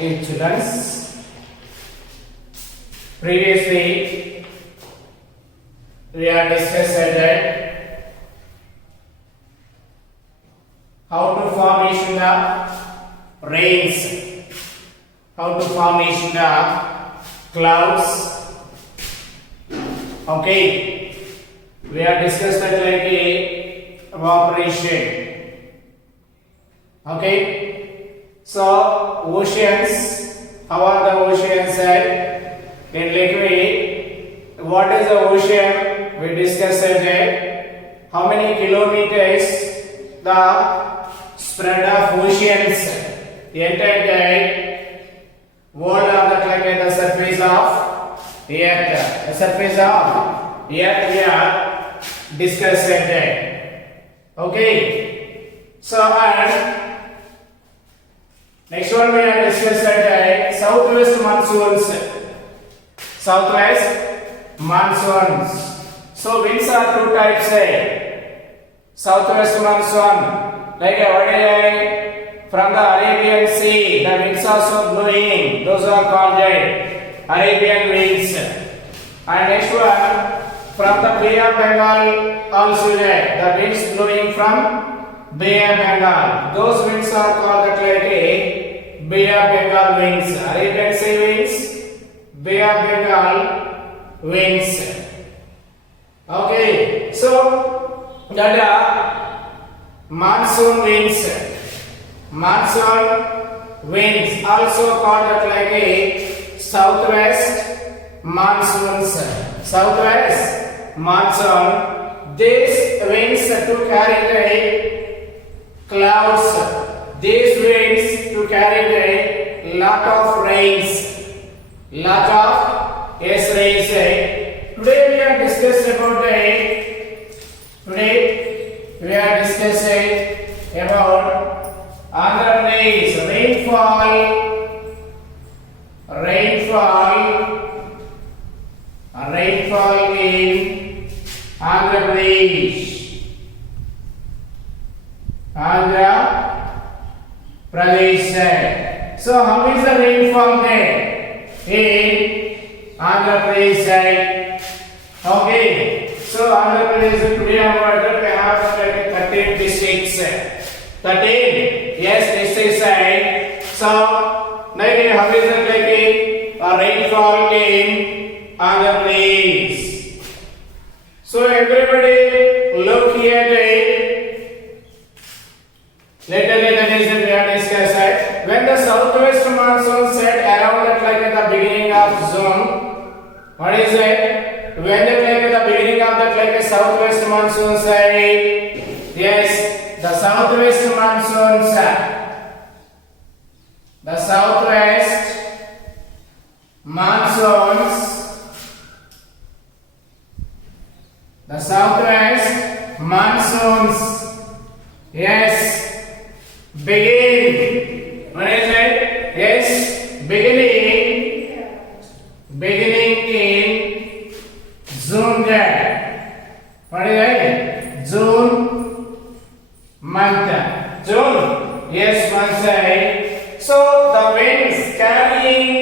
in students. Previously, we have discussed that how to formation the rains, how to formation the clouds. Okay, we have discussed that like a evaporation. Okay, so oceans, how are the oceans in liquid? What is the ocean? We discussed that how many kilometers the spread of oceans, the entire world of the surface of the earth, the surface of the earth we are discussed that. Okay, so and next one we have discussed that southwest monsoons. Southwest monsoons. So winds are two types. Southwest monsoon, like from the Arabian Sea, the winds are so blowing. Those are called Arabian winds. And next one, from the Bay of Bengal, also the winds blowing from Bay of Bengal. Those winds are called like Bay of Bengal winds. Arabian Sea winds, Bay of Bengal winds. Okay, so that monsoon winds. Monsoon winds also called like a southwest monsoons. Southwest monsoon. These winds to carry the clouds. These winds to carry the lot of rains. Lot of rains. Today we are discussing about Andhra Pradesh rainfall in Andhra Pradesh. So how is the rainfall there in Andhra Pradesh? Okay, so Andhra Pradesh today we have 13 districts. 13, yes, districts. So how is it like a rainfall in Andhra Pradesh? So everybody look here. Later that is we are discussed. When the southwest monsoon set around at the beginning of June, what is it? When the beginning of the southwest monsoon set, yes, the southwest monsoon set. The southwest monsoons, yes, begin. What is it? Yes, beginning in June. What is it? June month. June, yes, month. So the winds carrying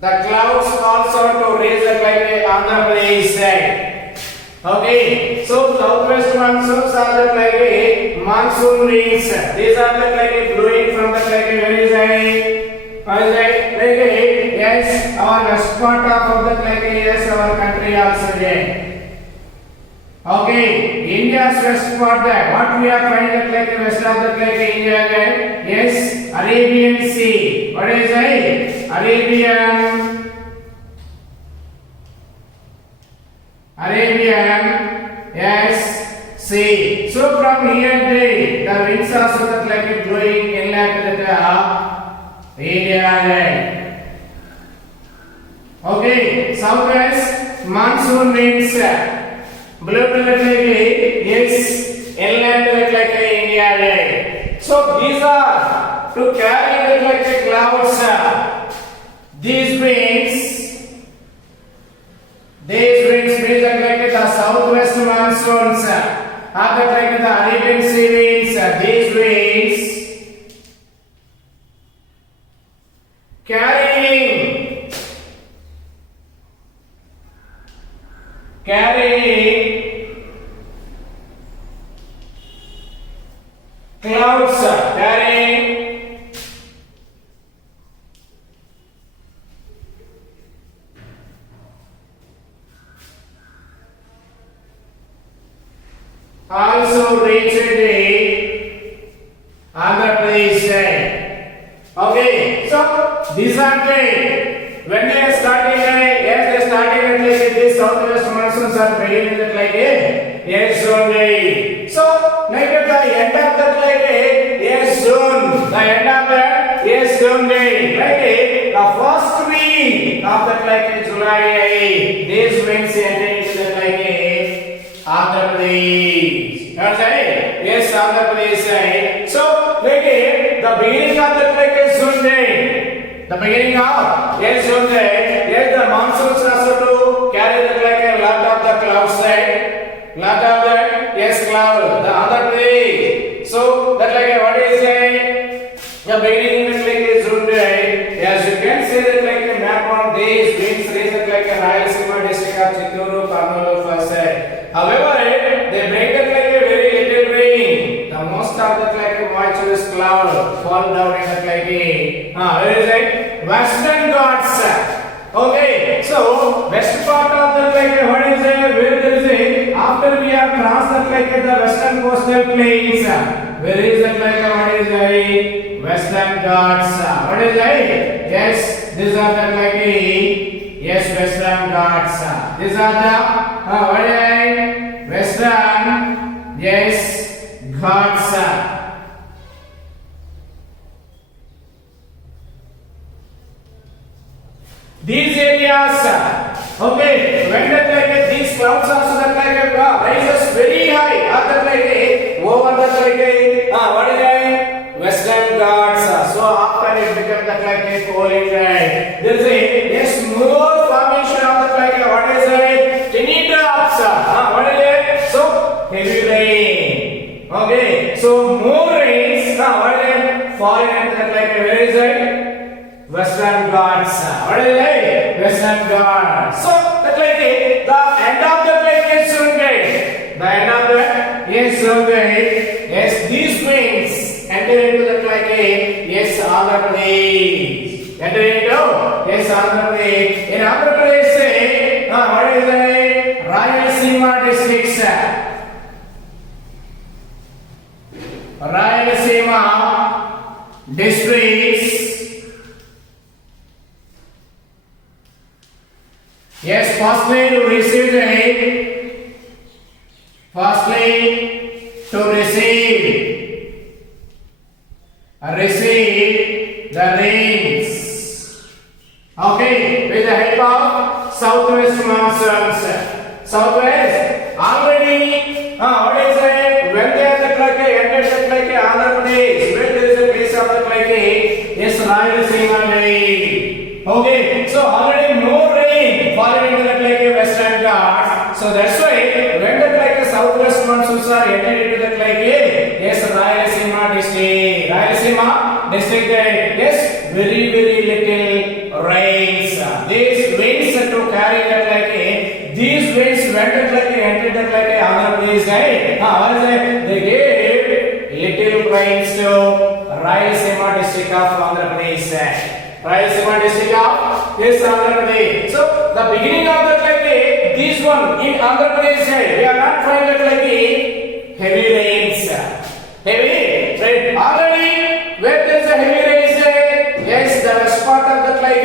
the clouds also to raise it like a Andhra Pradesh side. Okay, so southwest monsoons are like a monsoon winds. These are like a blowing from the where is it? Yes, our west part of the yes, our country also there. Okay, India's west part there. What we are finding like west of the India there? Yes, Arabian Sea. What is it? Arabian, yes, Sea. So from here the winds are so like blowing inland to India. Okay, southwest monsoon winds blow yes, inland like India. So these are to carry like the clouds. These winds means like the southwest monsoons. After like the Arabian Sea winds, these winds clouds carrying also reached the Andhra Pradesh side. Okay, so these are the when they are starting, yes, they are starting at like this southwest monsoons are beginning at like yes only. So make it the end of that like yes soon. The end of that yes only. Like the first week of that like July, these winds enter into that like Andhra Pradesh. Okay, yes, Andhra Pradesh side. So like the beginning of that like Sunday. The beginning of yes Sunday. Yes, the monsoons also to carry that like a lot of the clouds side. Lot of the yes cloud. The Andhra Pradesh. So that like what is the beginning of like Sunday. Yes, you can say that like a map on these winds raise that like a Rayalaseema district of Chittoor, Kurnool first side. However, they bring that like a very little rain. The most of that like a moisture cloud fall down in that like where is it? Western Ghats. Okay, so west part of the like what is where there is after we have crossed that like the western coastal plains. Where is that like what is Western Ghats? What is yes, these are the like yes Western Ghats. These are the what is Western yes Ghats. These areas, okay, when that like these clouds also that like rises very high, that like over that like what is Western Ghats. So after it becomes that like falling right. There is yes more formation of that like what is tiny drops. What is it? So heavy rain. Okay, so more rains. What is it? Falling at that like where is it? Western Ghats. What is it? Western Ghats. So that like the end of the like is Sunday. The end of the is Sunday. Yes, these winds enter into the like yes Andhra Pradesh. Enter into yes Andhra Pradesh. In Andhra Pradesh say what is it? Rayalaseema districts. Rayalaseema districts. Yes, firstly to receive the rains. Okay, with the help of southwest monsoons. Southwest already what is it? When they are like entered like Andhra Pradesh, where there is a place of like yes Rayalaseema lake. Okay, so already more rain falling into that like Western Ghats. So that's why when that like southwest monsoons are entered into that like yes Rayalaseema district. Rayalaseema district yes very little rains. These winds to carry that like these winds when that like entered that like Andhra Pradesh they gave little rains to Rayalaseema district of Andhra Pradesh. Rayalaseema district of yes Andhra Pradesh. So the beginning of that like this one in Andhra Pradesh we are not finding that like heavy rains. Heavy rain already where there is a heavy rains yes the west part of that like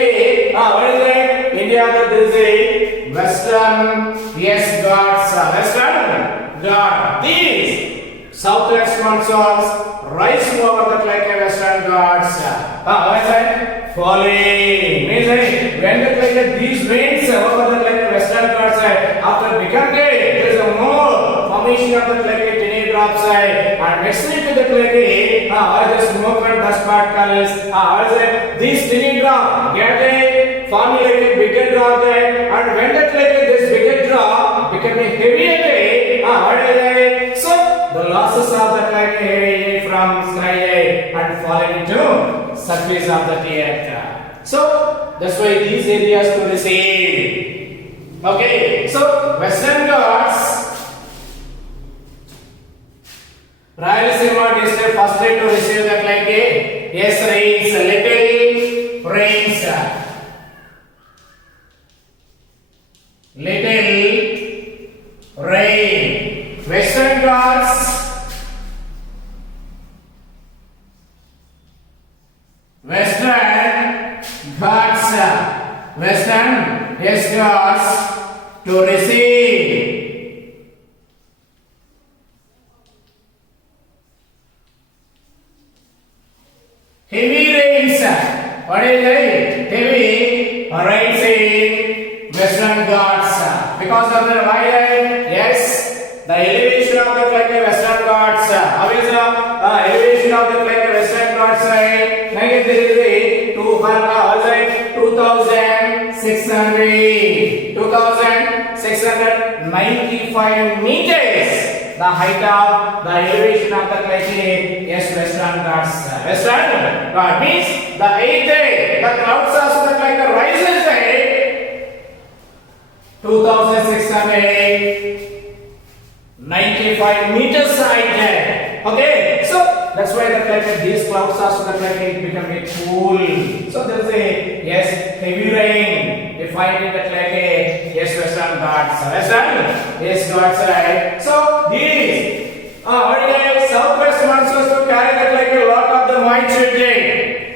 what is it? India there is a Western yes Ghats. Western Ghats. These southwest monsoons rise over that like Western Ghats. What is it? Falling means when that like these winds over that like Western Ghats after become there is a more formation of that like tiny drops and mixed into that like or the smoke and dust particles these tiny drop get form like a bigger drop there and when that like this bigger drop become a heavier what is it? So the losses of that like from sky and falling into surface of the earth. So that's why these areas to receive. Okay, so Western Ghats Rayalaseema district first state to receive that like a yes rains, little rains, little rain. Western Ghats, Western yes Ghats to receive heavy rains. What is it? Heavy rains in Western Ghats. Because of the wide, yes, the elevation of the like Western Ghats. How is the elevation of the like Western Ghats? Like there is a 2,695 meters. The height of the elevation of the like yes Western Ghats. Western Ghats means the eighth day the clouds are so that like rises 2,695 meters height. Okay, so that's why the like these clouds are so that like it become a cool. So there is a yes heavy rain. You find it that like a yes Western Ghats. Western yes Ghats right. So these southwest monsoons to carry that like a lot of the moisture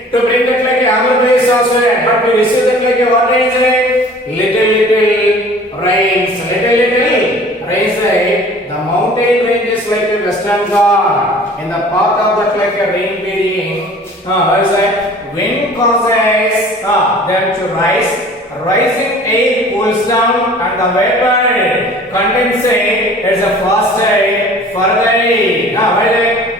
to bring that like a Andhra Pradesh also, but we receive that like a what rains little rains, little rains. The mountain ranges like a Western Ghats. In the path of that like a rain bearing, what is that? Wind causes them to rise. Rising air cools down and the vapor condensate is a faster further.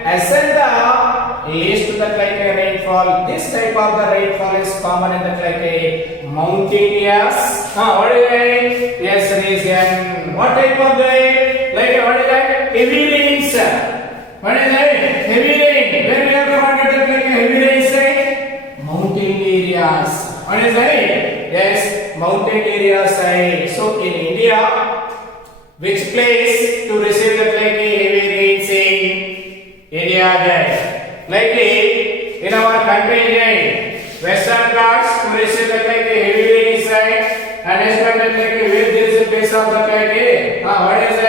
Ascend the leads to that like a rainfall. This type of the rainfall is common in that like a mountainous. What is it? Yes, region. What type of the like what is that? Heavy rains. What is that? Heavy rain. Where we have to find it like a heavy rains? Mountain areas. What is that? Yes, mountain areas. So in India, which place to receive that like a heavy rains in India? Like in our country, Western Ghats to receive that like a heavy rains. And next one that like where there is a place of that like what is that?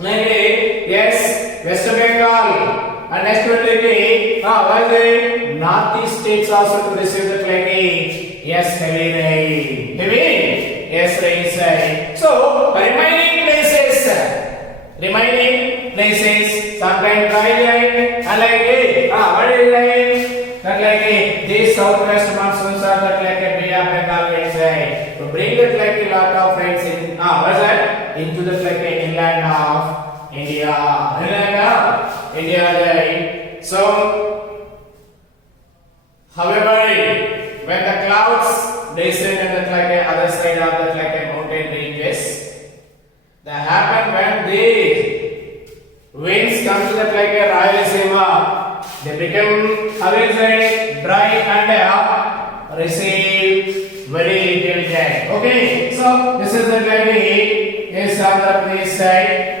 Like yes, West Bengal. And next one like what is it? Northeast states also to receive that like yes heavy rain. Heavy yes rains. So remaining places sometimes dry and like what is that like these southwest monsoons are that like a Bay of Bengal winds to bring it like a lot of rains in what is that into the like inland of India. So however, when the clouds descend at the like other side of that like a mountain ranges, that happen when the winds come to that like a Rayalaseema, they become dry and receive very little rain. Okay, so this is the like is Andhra Pradesh side.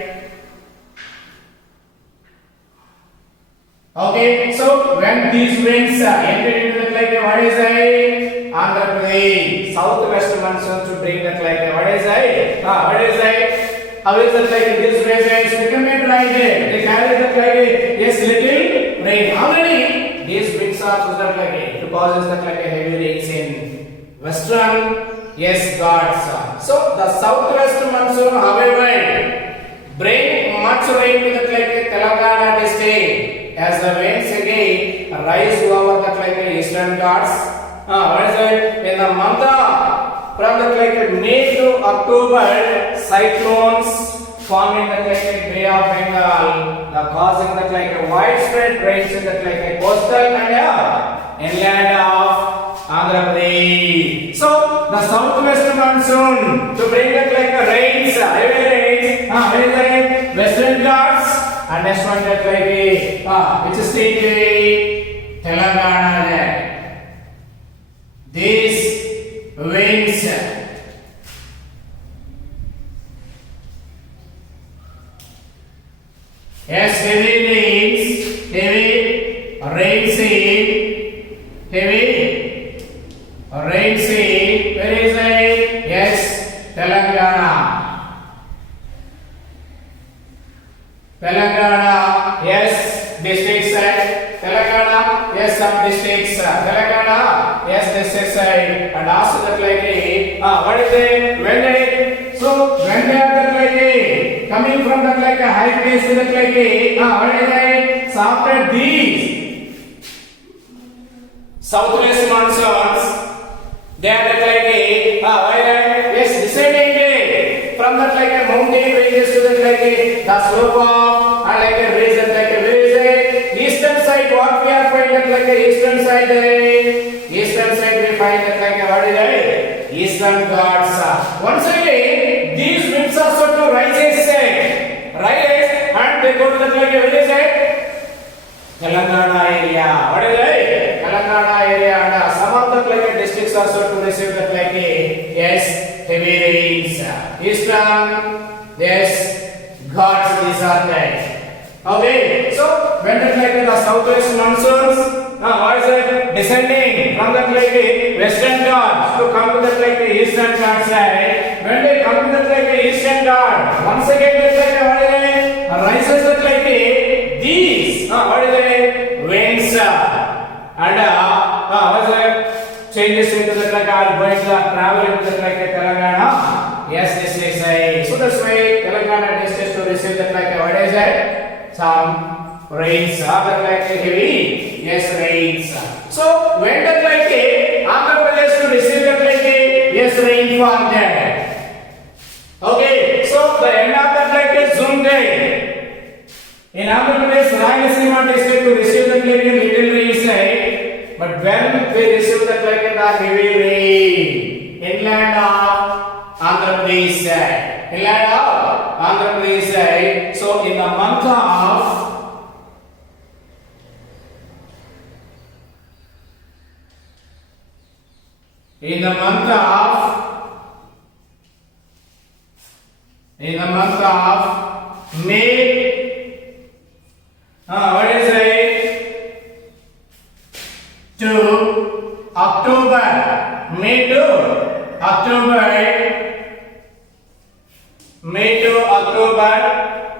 Okay, so when these winds enter into the like what is Andhra Pradesh southwest monsoon to bring that like what is what is how is that like this rain become a dry day? They carry that like yes little rain. Already these winds are so that like it causes that like a heavy rains in Western yes Ghats. So the southwest monsoon however bring much rain to that like Telangana district. As the winds again rise over the like eastern Ghats. What is it? In the month from the like May to October, cyclones forming the like Bay of Bengal, the causing the like widespread rains in the like coastal and inland of Andhra Pradesh. So the southwest monsoon to bring the like rains, heavy rains, Western Ghats. And next one that like which state? Telangana. These winds yes heavy rains in heavy rains in, where is it? Yes, Telangana. Telangana, yes, district side. Telangana, yes, some districts. Telangana, yes, district side. And also that like what is it? When they, so when they are that like coming from that like a high place to that like what is it? So after these southwest monsoons, they are that like yes, descending from that like a mountain ranges to that like the slope of and like a ridge that like a where is it? Eastern side. What we are finding that like a eastern side. Eastern side we find that like a what is it? Eastern Ghats. Once again, these winds are sort of rises and they go to that like a where is it? Telangana area. What is it? Telangana area. And some of the like districts are sort to receive that like yes, heavy rains. Eastern, yes, Ghats, these are that. Okay, so when that like the southwest monsoons, what is it? Descending from that like western Ghats to come to that like eastern Ghats side. When they come to that like eastern Ghats, once again that like what is it? Rises that like these, what is it? Winds and what is it? Changes into the like are going to travel into the like Telangana. Yes, this is a so that's why Telangana districts to receive that like what is it? Some rains are that like heavy. Yes, rains. So when that like Andhra Pradesh to receive that like yes, rainfall there. Okay, so the end of that like June day in Andhra Pradesh, Rayalaseema district to receive that like little rains, but when they receive that like the heavy rain, inland of Andhra Pradesh side, inland of Andhra Pradesh side. So in the month of May, what is it? To October, May to October,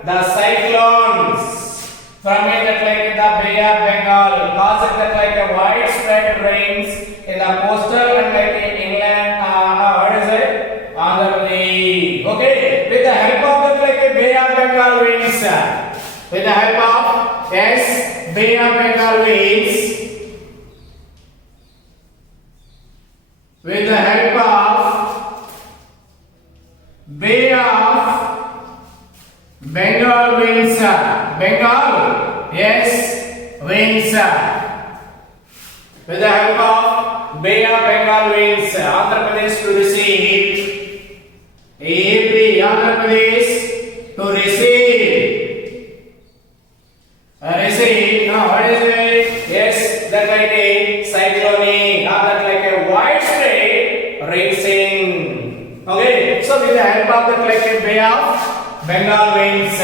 the cyclones from it that like the Bay of Bengal cause that like a widespread rains in the coastal and like inland what is it? Andhra Pradesh. Okay, with the help of that like a Bay of Bengal winds, with the help of yes, Bay of Bengal winds, with the help of Bay of Bengal winds, Bengal, yes, winds, with the help of Bay of Bengal winds, Andhra Pradesh to receive, Andhra Pradesh to receive, now what is it? Yes, that like a cyclone, or that like a widespread rain. Okay, so with the help of that like a Bay of Bengal winds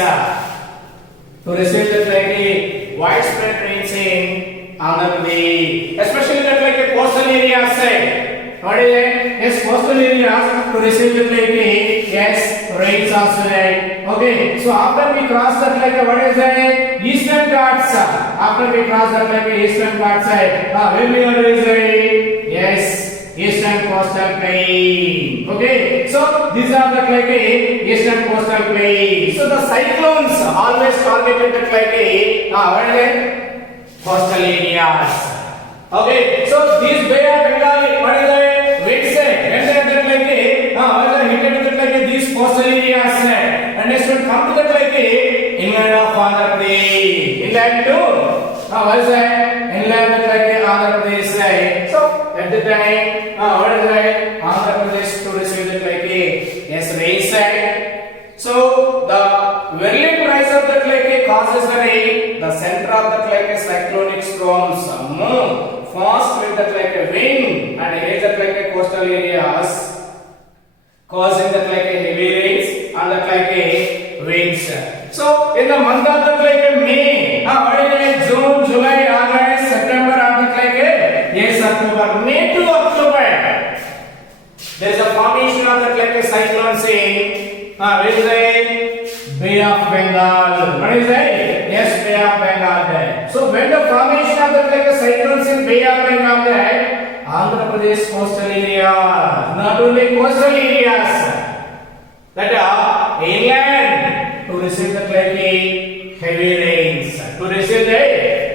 to receive that like a widespread rains in Andhra Pradesh, especially that like a coastal areas side. What is it? Yes, coastal areas to receive that like a yes, rains also right. Okay, so after we cross that like a what is it? Eastern Ghats. After we cross that like a Eastern Ghats side, where we are is it? Yes, Eastern coastal plain. Okay, so these are the like a Eastern coastal plain. So the cyclones always targeted that like a what is it? Coastal areas. Okay, so these Bay of Bengal, what is it? Winds when they are that like a what is it? Hit that like a these coastal areas and they should come to that like a inland of Andhra Pradesh. Inland to what is it? Inland that like a Andhra Pradesh side. So at the time what is it? Andhra Pradesh to receive that like a yes, rain side. So the virulent rise of that like a causes the rain. The center of that like a cyclonic storms move fast with that like a wind and hit that like a coastal areas, causing that like a heavy rains and that like a winds. So in the month of that like a May, what is it? June, July, August, Where is it? Bay of Bengal. What is it? Yes, Bay of Bengal there. So when the formation of the like a cyclones in Bay of Bengal there, Andhra Pradesh coastal areas, not only coastal areas that are inland to receive the like heavy rains, to receive the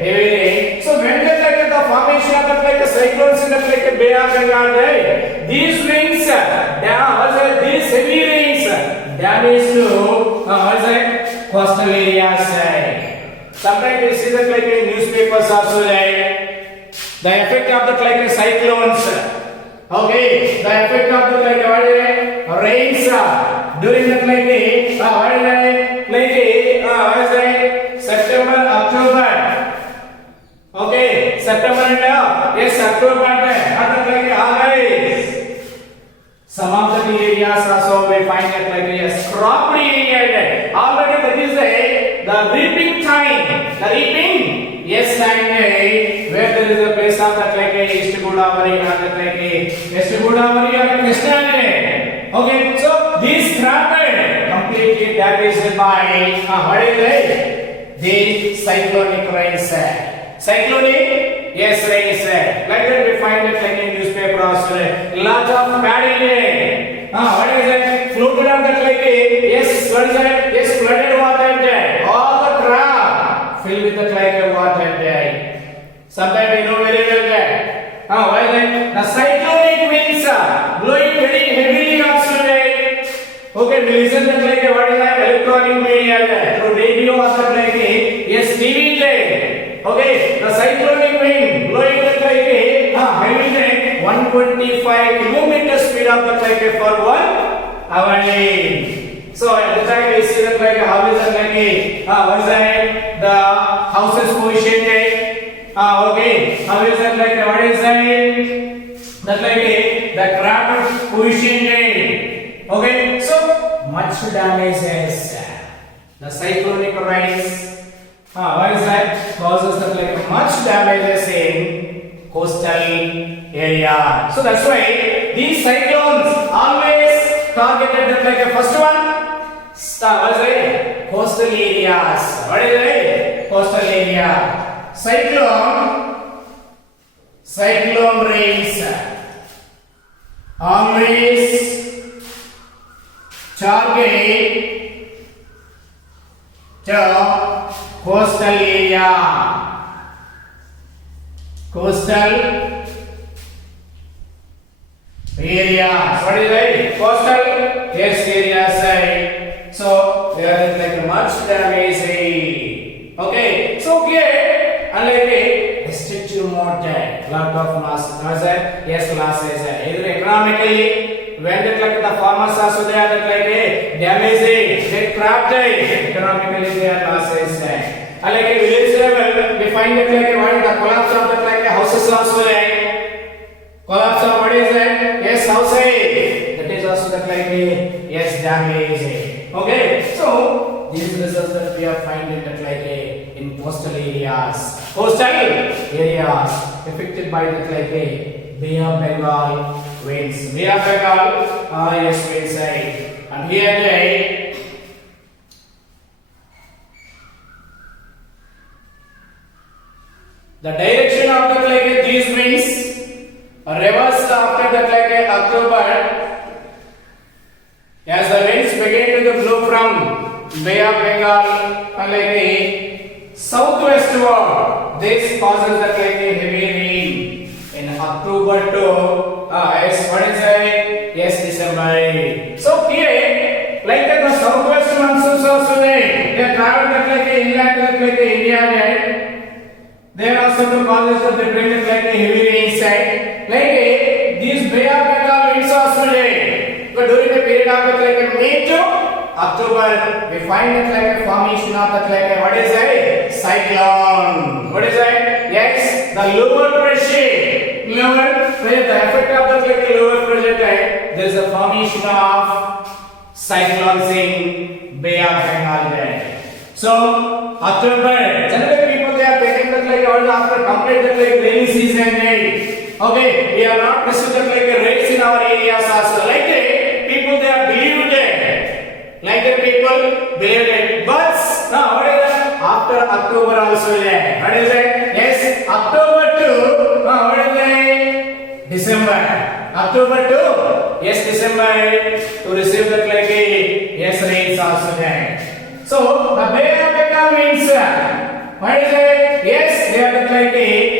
heavy rain. So when the like the formation of the like cyclones in the like Bay of Bengal there, these rains, these heavy rains damage to coastal areas. Sometimes we see that like in newspapers also like the effect of the like cyclones. Okay, the effect of the like rains during the like September, October. Okay, September and yes, October and some of the areas also we find that like yes, crop area already that is the reaping time. The reaping yes time where there is a place of that like East Godavari or that like West Godavari or Krishna. Okay, so this crop completely damaged by what is it? The cyclonic rains. Cyclonic, yes, rains. Like that we find it like in newspaper also. Lots of paddy. What is it? Floated on that like yes, what is it? Yes, flooded water there. All the crop filled with that like water there. Sometimes we know very well that. Why is it? The cyclonic winds blowing very heavily also there. Okay, we listen that like what is that? Electronic media there. Through radio or that like yes, TV there. Okay, the cyclonic wind blowing the like heavy 125 km speed of the like for 1 hour. So at the time we see that like how is that like what is that the houses position there? Okay, how is that like what is that like the craft position there? Okay, so much damages. The cyclonic rains. What is that? Causes that like much damages in coastal area. So that's why these cyclones always targeted at like a first one. What is it? Coastal areas. What is it? Coastal area. Cyclone rains. Always target to coastal area. Coastal areas. What is it? Coastal yes areas. So there is like much damage. Okay. So here unlike destructive mode, lot of loss. Yes, losses. Either economically. When that like the farmers also they are like damaging, they craft economically they are losses. Like a village level, we find that like what is the collapse of that like houses also collapse of what is it? Yes, houses. That is also that like yes damage. Okay, so these results that we are finding that like in coastal areas affected by that like Bay of Bengal winds. Bay of Bengal, yes, winds. And here the direction of that like these winds reverse after that like October. As the winds begin to blow from Bay of Bengal like southwestward, this causes that like heavy rain in October to yes, what is it? Yes, December. So here, like the southwest monsoons also they travel that like inland that like India. They are also the causes that they bring it like a heavy rain side. Like these Bay of Bengal winds also there. But during the period of like May to October, we find it like a formation of that like what is it? Cyclone. What is it? Yes, the lower pressure. Where the effect of the like lower pressure there is a formation of cyclones in Bay of Bengal there. So October, generally people they are taking that like all after complete that like rainy season day. Okay, we are not receiving that like rains in our areas also. Like people they are believed like the people believe it. But now what is that? After October also there. What is it? Yes, October to what is it? December. October to yes December to receive the like yes rains also there. So the Bay of Bengal means what is it? Yes, they are like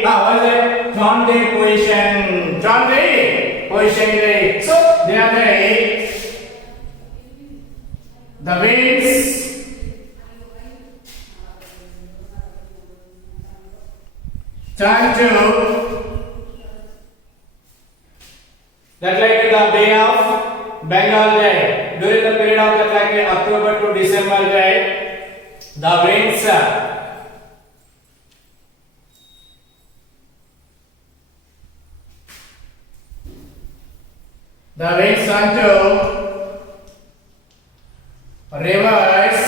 what is it? John Day position. John Day position day. So they are the winds turn to that like the Bay of Bengal day. During the period of that like October to December day, the winds turn to rivers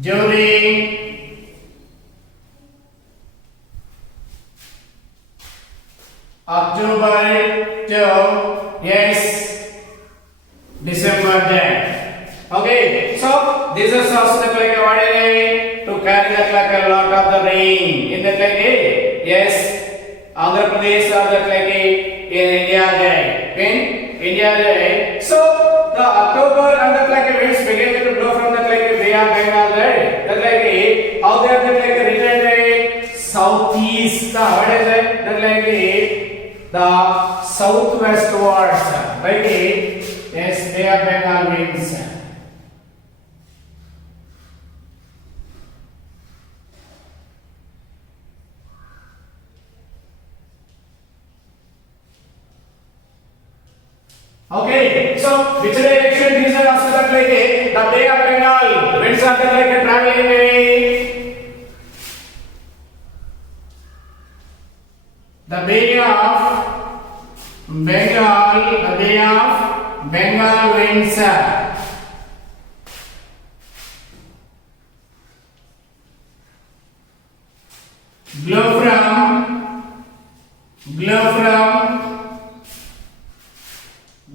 during October to yes December then. Okay, so this is also the like what is to carry that like a lot of the rain in the like yes Andhra Pradesh or that like in India there in India there. So the October and the like winds begin to blow from the like Bay of Bengal there. That like how they are that like written southeast. What is it? That like the southwestwards, right? Yes, Bay of Bengal winds. Okay, so which direction these are also that like the Bay of Bengal winds are that like traveling way. The Bay of Bengal winds blow from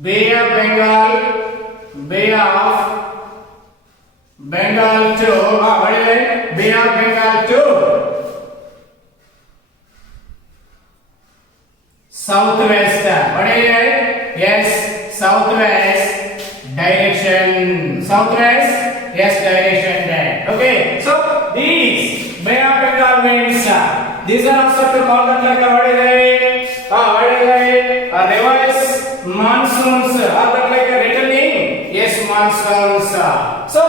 Bay of Bengal to what is it? Bay of Bengal to southwest. What is it? Yes, southwest direction. Southwest, yes, direction there. Okay, so these Bay of Bengal winds, these are also to call them like what is it? What is it? Reverse monsoons. Are that like returning? Yes, monsoons. So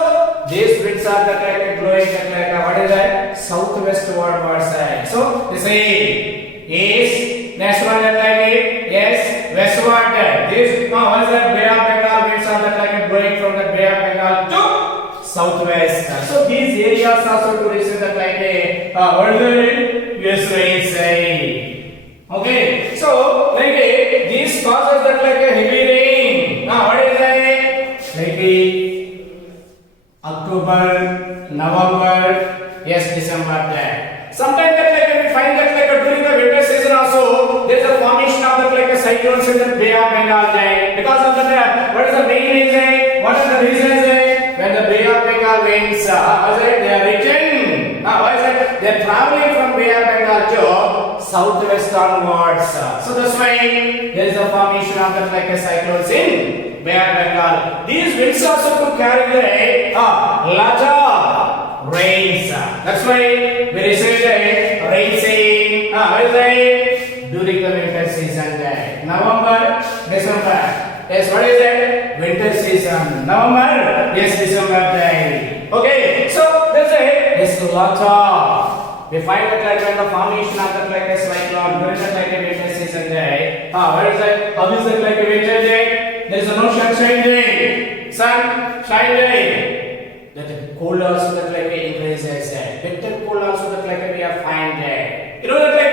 these winds are that like blowing that like what is that? Southwestward side. So they say east. Next one that like yes, westward. This what is that? Bay of Bengal winds are that like blowing from the Bay of Bengal to southwest. So these areas also to receive that like what is it? Yes, rain. Okay, so like this causes that like a heavy rain. Now what is that? Like October, November, yes, December there. Sometimes that like we find that like during the winter season also there is a formation of that like a cyclones in the Bay of Bengal there. Because of that, what is the main reason? What are the reasons? When the Bay of Bengal winds, they are reaching. Why is it? They are traveling from Bay of Bengal to southwest onwards. So that's why there is a formation of that like a cyclones in Bay of Bengal. These winds also to carry the larger rains. That's why we receive the rains in during the winter season there. November, December. Yes, what is it? Winter season. November, yes, December there. Okay, so that's it. It's larger. We find that like when the formation of that like a cyclone during that like a winter season day. What is that? How is that like a winter day? There is no sunshine day. Sunshine day. That cold also that like increases there. Winter cold also that like we are find there. You know that like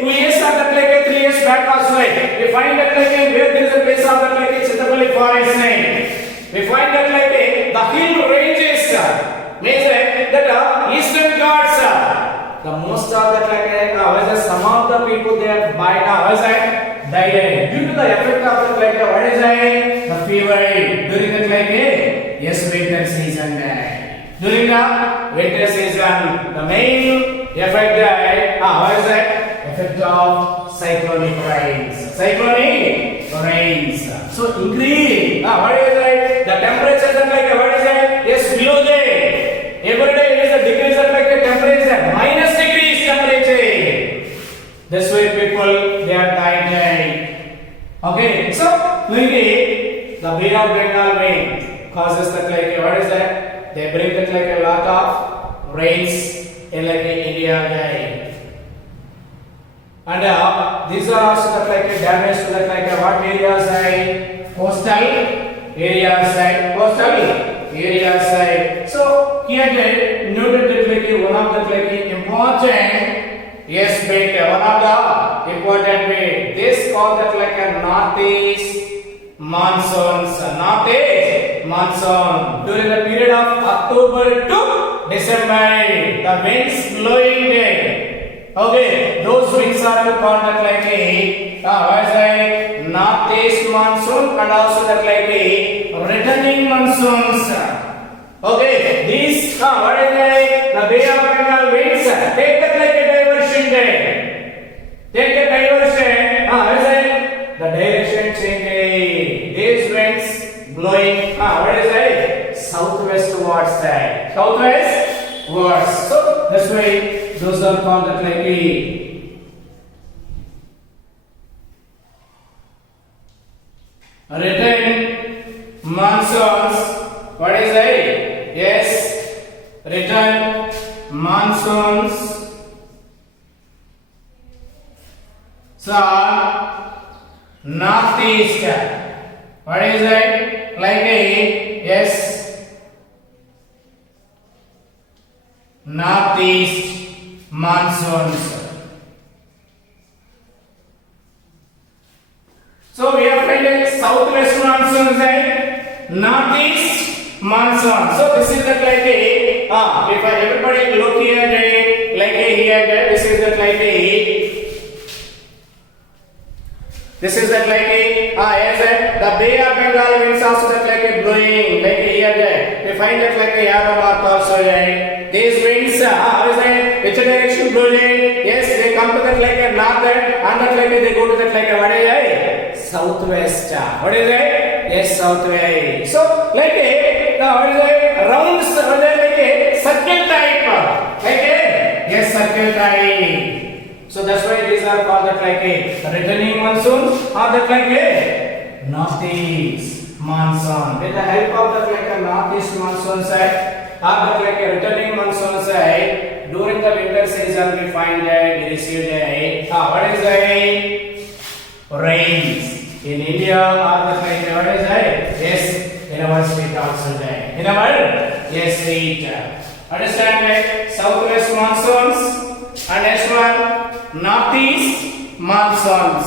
2 years or that like 3 years back also we find that like where there is a place of that like Chittapalli forest name. We find that like the hill ranges means that eastern Ghats. The most of that like some of the people they have died due to the effect of that like what is the fever during that like a yes winter season day. During the winter season, the main effect what is that? Effect of cyclonic rains. Cyclonic rains. So increase. What is that? The temperature that like what is that? Yes, below there. Every day it is a decrease of like the temperature minus degrees temperature. That's why people they are dying. Okay, so maybe the Bay of Bengal rain causes that like what is that? They bring that like a lot of rains in like India guy. And these are also that like a damage to that like what areas like coastal areas like coastal areas like. So here they noted that like one of the like important yes, bit one of the important bit. This called that like a northeast monsoons. Northeast monsoon during the period of October to December. The winds blowing there. Okay, those winds are called that like a what is that? Northeast monsoon and also that like a returning monsoons. Okay, these what is that? The Bay of Bengal winds take that like a diversion there. Take the diversion. What is that? The direction change. These winds blowing. What is that? Southwest towards that. Southwest towards. So that's why those are called that like a return monsoons. What is that? Yes, return monsoons. So northeast. What is that? Like a yes, northeast monsoons. So we have found a southwest monsoon side, northeast monsoon. So this is the like a if everybody look here like a here this is the like a this is that like a yes the Bay of Bengal winds also that like a blowing like a here there. We find that like a arrow mark also there. These winds is that which direction blowing? Yes, they come to that like a northern and that like a, they go to that like a what is that? Southwest. What is it? Yes, southwest. So like a what is it? Round what is like a circle type. Like a yes, circle type. So that's why these are called that like a returning monsoon or that like a northeast monsoon. With the help of that like a northeast monsoon side or that like a returning monsoon side, during the winter season we find that we receive a what is a rains in India or that like what is that? Yes, in our state also there. In our yes state. Understand that southwest monsoons and next one northeast monsoons.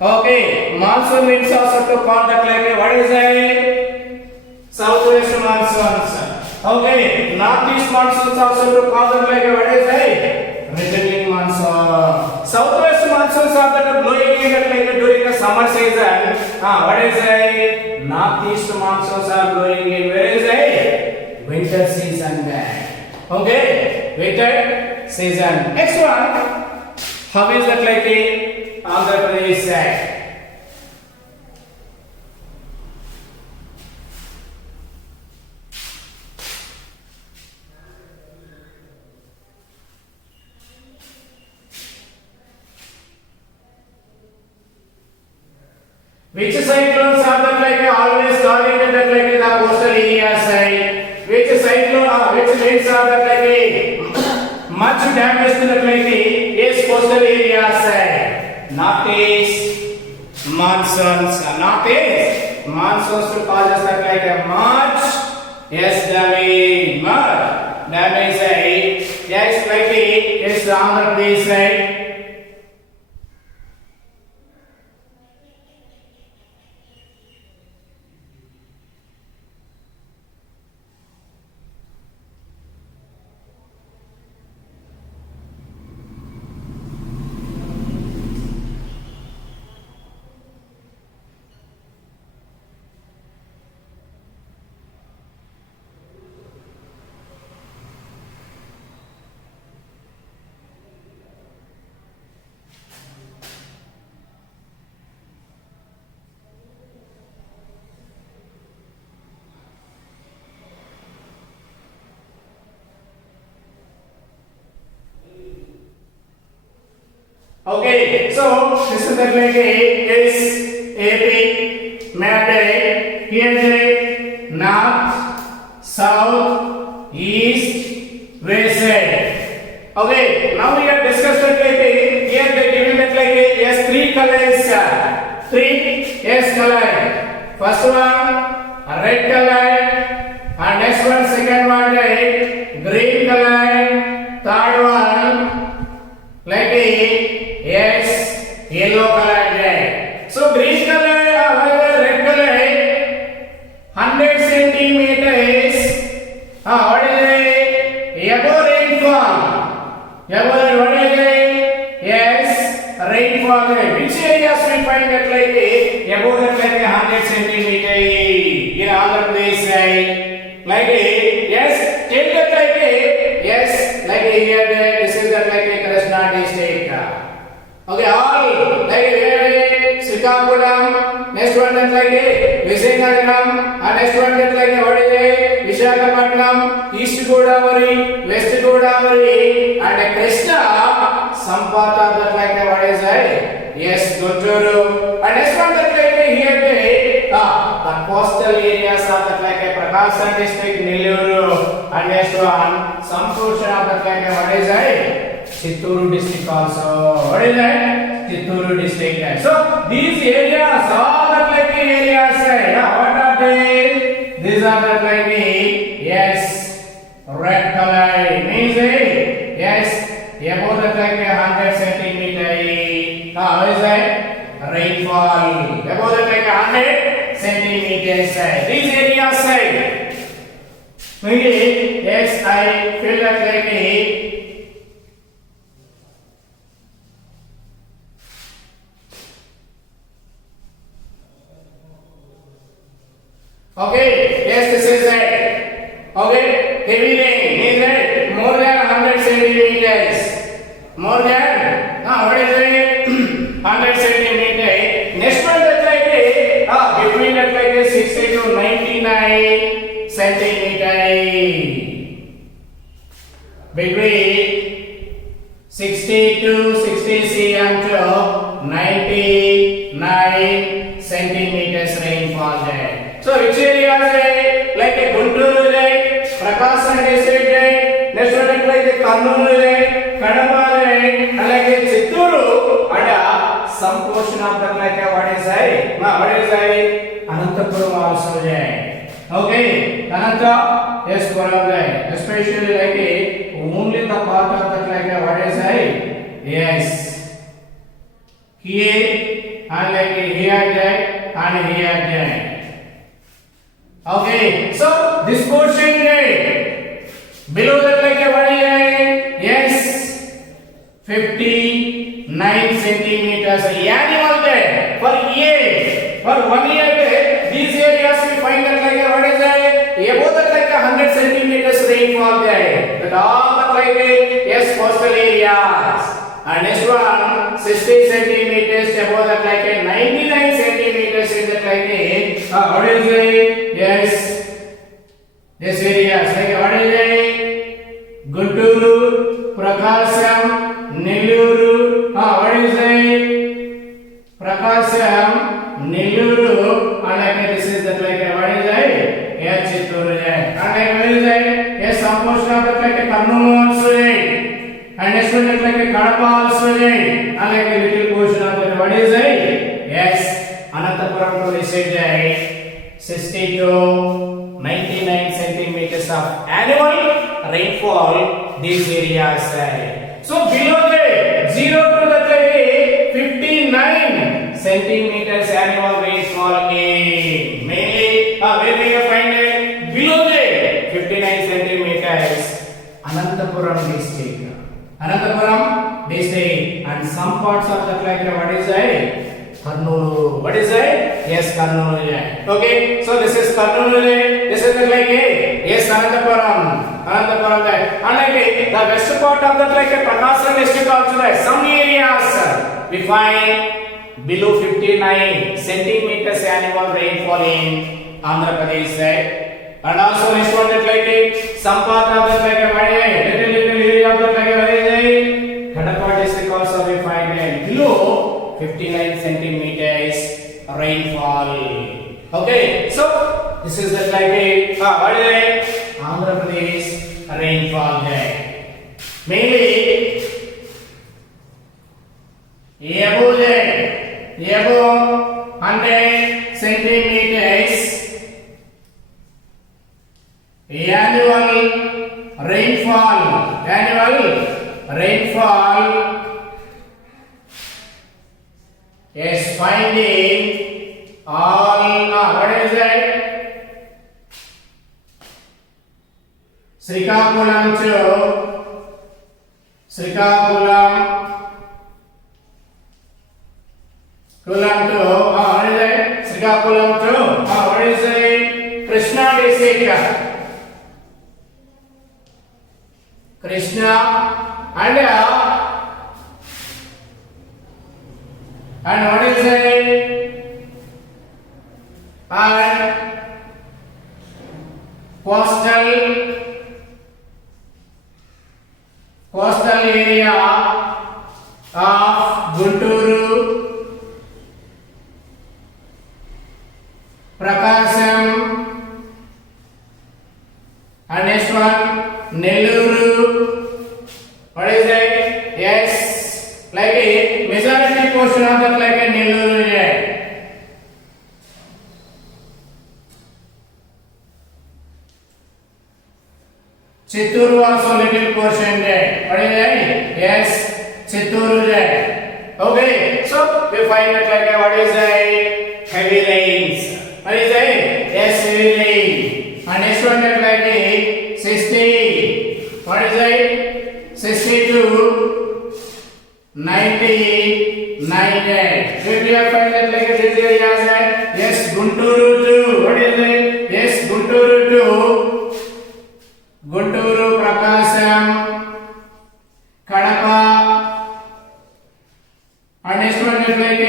Okay, monsoon means also to call that like a what is a southwest monsoons. Okay, northeast monsoons also to call that like a what is a returning monsoon. Southwest monsoons are that blowing in that like during the summer season. What is a northeast monsoons are blowing in where is a winter season there. Okay, winter season. Next one. How is that like a Andhra Pradesh side? Which cyclones are that like always targeted that like the coastal area side? Which cyclone, which winds are that like much damage to that like yes, coastal area side. Northeast monsoons. Northeast monsoons will cause us that like a much yes damage. Much damage side. Yes, like yes, the Andhra Pradesh side. Okay, so this is the like is AP map here the north, south, east, west side. Okay, now we have discussed that like here they given that like yes three colors, three yes color. First one red color, and next one second one green color, third one like yes yellow color. So green color red color 100 centimeters. What is it? Above rainfall. Above what is it? Yes, rainfall. Which areas we find that like above that like 100 centimeters in Andhra Pradesh side? Like yes, take that like yes, like here this is that like Krishna district. Okay, all like Srikakulam, next one that like Visayanagaram, and next one that like what is it? Visakhapatnam, East Godavari, West Godavari, and Krishna, some part of that like what is it? Yes, Gunturu, and next one that like here the coastal areas of that like Prakasam district, Nellore, and next one some portion of that like what is it? Chittoor district also. What is that? Chittoor district. So these areas, all the like areas, what are they? These are the like yes, red color means yes, above the like 100 centimeters. How is that? Rainfall. Above the like 100 centimeters. These areas yes, I feel that like okay, yes, this is it. Okay, heavy rain is it more than 100 centimeters. More than what is it? 100 centimeters. Next one that like between that like 60 to 99 centimeters. Between 60 to 60 cm to 99 centimeters rainfall there. So which areas like Gunturu, Prakasam district, next one like Kannur, Kadapa, and like Chittoor, and some portion of that like what is Anantapuram also there. Okay, Ananta, yes, Puram there, especially like only the part of that like what is yes, here and like here there and here there. Okay, so this portion below that like what is yes 59 centimeters annual there for year. For 1 year these areas we find that like what is above that like 100 centimeters rainfall there. That all the like yes coastal areas. And next one 60 centimeters above that like 99 centimeters in that like what is yes, this areas like what is Gunturu, Prakasam, Nellore, what is Prakasam, Nellore, and like this is that like what is yes, Chittoor, and like what is yes, some portion of that like Kannur also, and next one like Kadapa also, and like a little portion of that what is yes, Anantapuram to this side 60 to 99 centimeters of annual rainfall these areas. So below the 0 to the 59 centimeters annual rainfall mainly where we find below the 59 centimeters Anantapuram district. Anantapuram district and some parts of that like what is Kannur. What is it? Yes, Kannur. Okay, so this is Kannur. This is like yes, Anantapuram. Anantapuram. And like the west part of that like Prakasam district also there. Some areas we find below 59 centimeters annual rainfall in Andhra Pradesh. And also next one that like some part of that like little area of that like Kadapa district also we find 59 centimeters rainfall. Okay, so this is the like a what is it? Andhra Pradesh rainfall day. Mainly above 100 centimeters annual rainfall is finding all what is it? Srikakulam to what is it? Srikakulam to what is it? Krishna district. Krishna and what is it? And coastal area of Gunturu, Prakasam, and next one Nelluru. What is it? Yes, like a majority portion of that like a Nelluru. Chittoor also little portion there. What is it? Yes, Chittoor there. Okay, so we find that like what is it? Heavy rains. What is it? Yes, heavy rain. And next one that like 60. What is it? 60 to 90. 90. So we have find that like this area is yes, Gunturu to what is it? Yes, Gunturu to Gunturu, Prakasam, Kadapa, and next one is like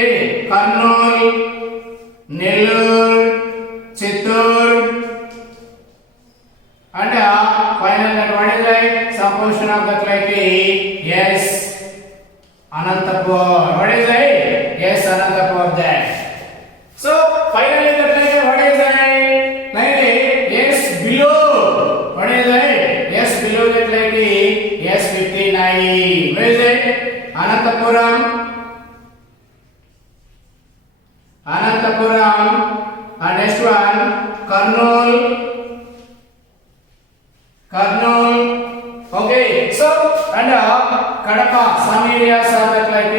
Kurnool, Nellore, Chittoor, and final that what is like some portion of that like yes, Anantapur. What is it? Yes, Anantapur there. So finally that like what is it? Like yes, below. What is it? Yes, below that like yes, 59. Where is it? Anantapuram, and next one Kurnool. Okay, so and Kadapa, some areas are that like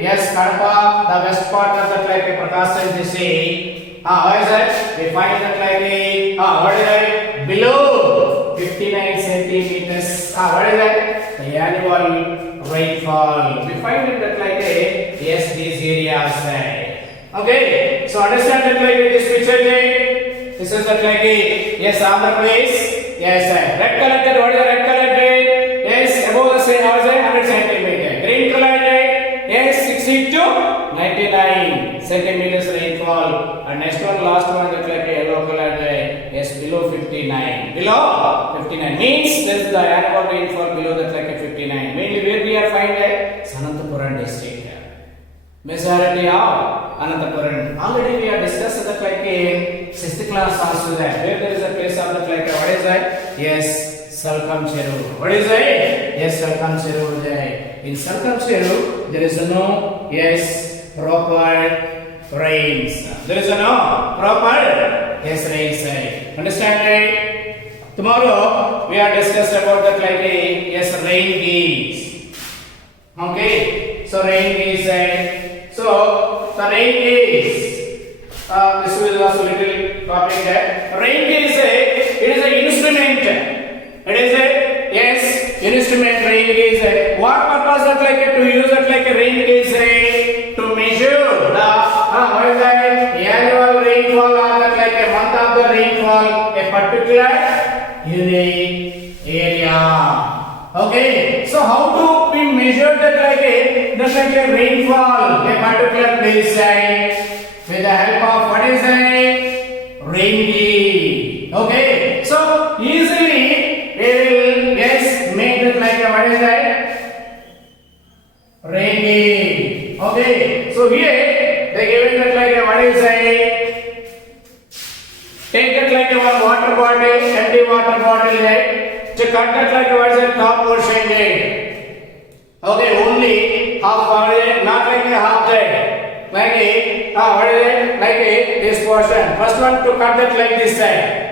yes, Kadapa, the west part of that like Prakasam district. What is it? We find that like what is it? Below 59 centimeters. What is that? The annual rainfall. We find it that like yes, these areas. Okay, so understand that like this picture. This is that like yes, Andhra Pradesh. Yes, red colored. What is the red colored? Yes, above the same. What is it? 100 centimeters. Green colored. Yes, 60 to 99 centimeters rainfall. And next one, last one, that like yellow colored. Yes, below 59. Below 59 means this is the annual rainfall below that like 59. Mainly where we are finding Sanantapuram district. Majority of Anantapuram. Already we have discussed that like in 6th class also that where there is a place of that like what is that? Yes, Salkam Cheru. What is that? Yes, Salkam Cheru there. In Salkam Cheru there is no yes proper rains. There is no proper yes rains. Understand right? Tomorrow we are discussed about that like yes rain gauge. Okay, so rain gauge. So the rain gauge. This is also little topic there. Rain gauge it is an instrument. It is a yes instrument rain gauge. What purpose that like to use it like a rain gauge to measure the what is that annual rainfall or that like a month of the rainfall a particular unique area. Okay, so how to be measured that like a rainfall a particular place with the help of what is a rain gauge. Okay, so easily we will yes make it like a what is that rain gauge. Okay, so here they given that like a, what is a, take that like a one water bottle, empty water bottle, right? To cut that like a, what is the top portion there? Okay, only half part, not like a half there. Like a, what is it? Like a, this portion. First one to cut that like this side.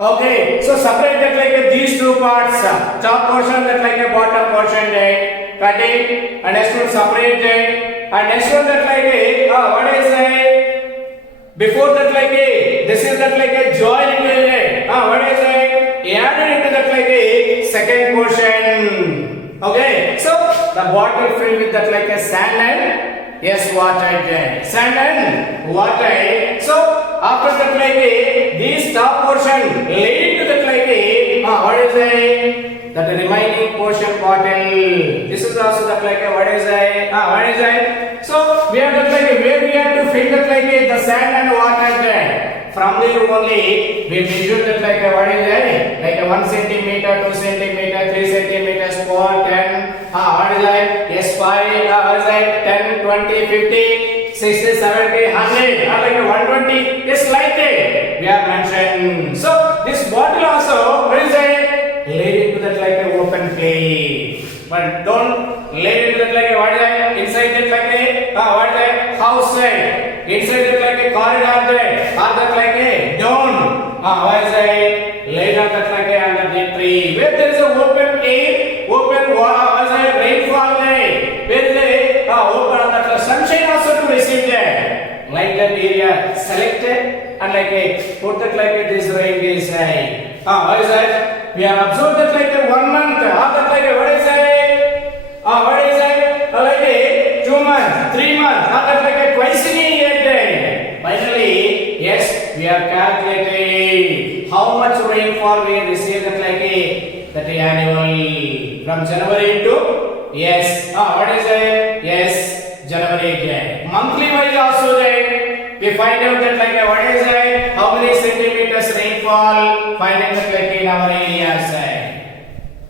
Okay, so separate that like a, these two parts. Top portion that like a bottom portion there. Cut it. And next one separate it. And next one that like a, what is it? Before that like a, this is that like a join into it. What is it? Added into that like a second portion. Okay, so the bottle filled with that like a sand and yes, water then. Sand and water. So after that like a, this top portion leading to that like a, what is it? That remaining portion bottle. This is also that like a, what is it? What is it? So we have that like a, where we have to fill that like a, the sand and water then. From there only we measure that like a, what is it? Like a 1 centimeter, 2 centimeter, 3 centimeters, 4, 10. What is it? Yes, 5. What is it? 10, 20, 50, 60, 70, 100. Like a 120. Yes, like that. We have mentioned. So this bottle also, what is it? Lead into that like a open plate. But don't lead into that like a, what is it? Inside that like a, what is it? House side. Inside that like a corridor there. Or that like a don't. What is it? Lay down that like a under the tree. Where there is a open air, open water, what is it? Rainfall there. Where there open that sunshine also to receive there. Like that area selected and like a put that like a this rain is high. What is that? We have observed that like a 1 month. That like a, what is it? What is it? Like a 2 months, 3 months. That like a twice in a year then. Finally, yes, we have calculated how much rainfall we receive that like a, that annually from January to, yes, what is it? Yes, January again. Monthly wise also that we find out that like a, what is it? How many centimeters rainfall? Find out that like in our area side.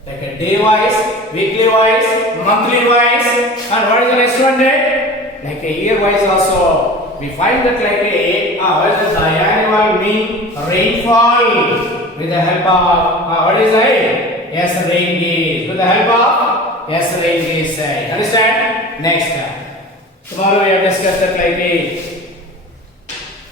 Like a day wise, weekly wise, monthly wise, and what is the next one there? Like a year wise also. We find that like a, what is the annual mean rainfall with the help of, what is it? Yes, rain gauge. With the help of, yes, rain gauge side. Understand? Next. Tomorrow we have discussed that like a,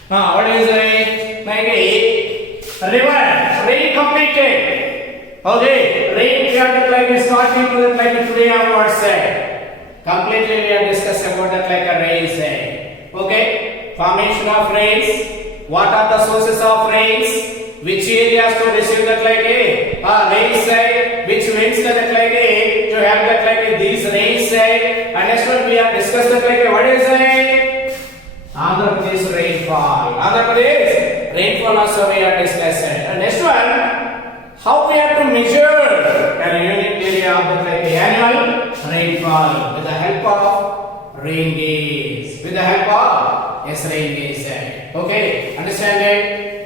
what is it? Like a river, rain completed. Okay, rain we have like a starting to that like a today onwards side. Completely we have discussed about that like a rain side. Okay, formation of rains. What are the sources of rains? Which areas to receive that like a rain side? Which winds that like a to have that like a these rain side? And next one we have discussed that like a, what is it? Andhra Pradesh rainfall. Andhra Pradesh rainfall also we have discussed. And next one, how we have to measure an unit area of the like annual rainfall with the help of rain gauge. With the help of yes, rain gauge. Okay, understand it?